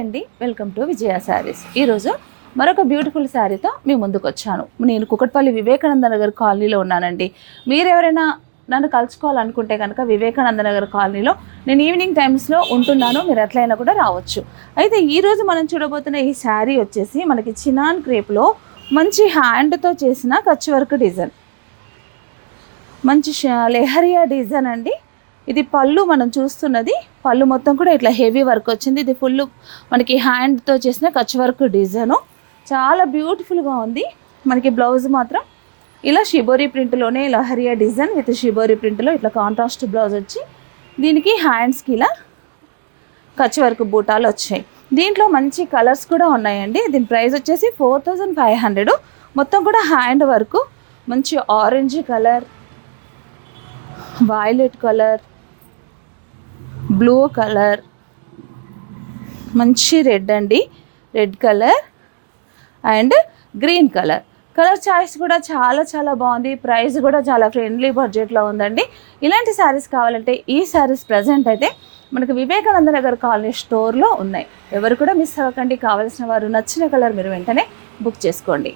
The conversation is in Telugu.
అండి వెల్కమ్ టు విజయ శారీస్. ఈరోజు మరొక బ్యూటిఫుల్ శారీతో మీ ముందుకు వచ్చాను. నేను కుకట్పల్లి వివేకానంద నగర్ కాలనీలో ఉన్నానండి. మీరు ఎవరైనా నన్ను కలుసుకోవాలనుకుంటే కనుక వివేకానంద నగర్ కాలనీలో నేను ఈవినింగ్ టైమ్స్లో ఉంటున్నాను. మీరు ఎట్లయినా కూడా రావచ్చు. అయితే ఈరోజు మనం చూడబోతున్న ఈ శారీ వచ్చేసి మనకి చినాన్ క్రేప్లో మంచి హ్యాండ్తో చేసిన కచ్ వర్క్ డిజైన్, మంచి లెహరియా డిజైన్ అండి. ఇది పళ్ళు మనం చూస్తున్నది, పళ్ళు మొత్తం కూడా ఇట్లా హెవీ వర్క్ వచ్చింది. ఇది ఫుల్ మనకి హ్యాండ్తో చేసిన కచ్ వర్క్ డిజైను, చాలా బ్యూటిఫుల్గా ఉంది. మనకి బ్లౌజ్ మాత్రం ఇలా షిబోరి ప్రింట్లోనే లహరియా డిజైన్ విత్ షిబోరి ప్రింట్లో ఇట్లా కాంట్రాస్ట్ బ్లౌజ్ వచ్చి దీనికి హ్యాండ్స్కి ఇలా కచ్ వర్క్ బూటాలు వచ్చాయి. దీంట్లో మంచి కలర్స్ కూడా ఉన్నాయండి. దీని ప్రైస్ వచ్చేసి 4500. మొత్తం కూడా హ్యాండ్ వర్క్, మంచి orange colour, violet colour, blue colour, మంచి రెడ్ అండి, red colour and green colour. Colour choice కూడా చాలా చాలా బాగుంది. ప్రైస్ కూడా చాలా ఫ్రెండ్లీ బడ్జెట్లో ఉందండి. ఇలాంటి శారీస్ కావాలంటే ఈ శారీస్ ప్రజెంట్ అయితే మనకు వివేకానంద నగర్ కాలనీ స్టోర్లో ఉన్నాయి. ఎవరు కూడా మిస్ అవ్వకండి. కావాల్సిన వారు నచ్చిన కలర్ మీరు వెంటనే బుక్ చేసుకోండి.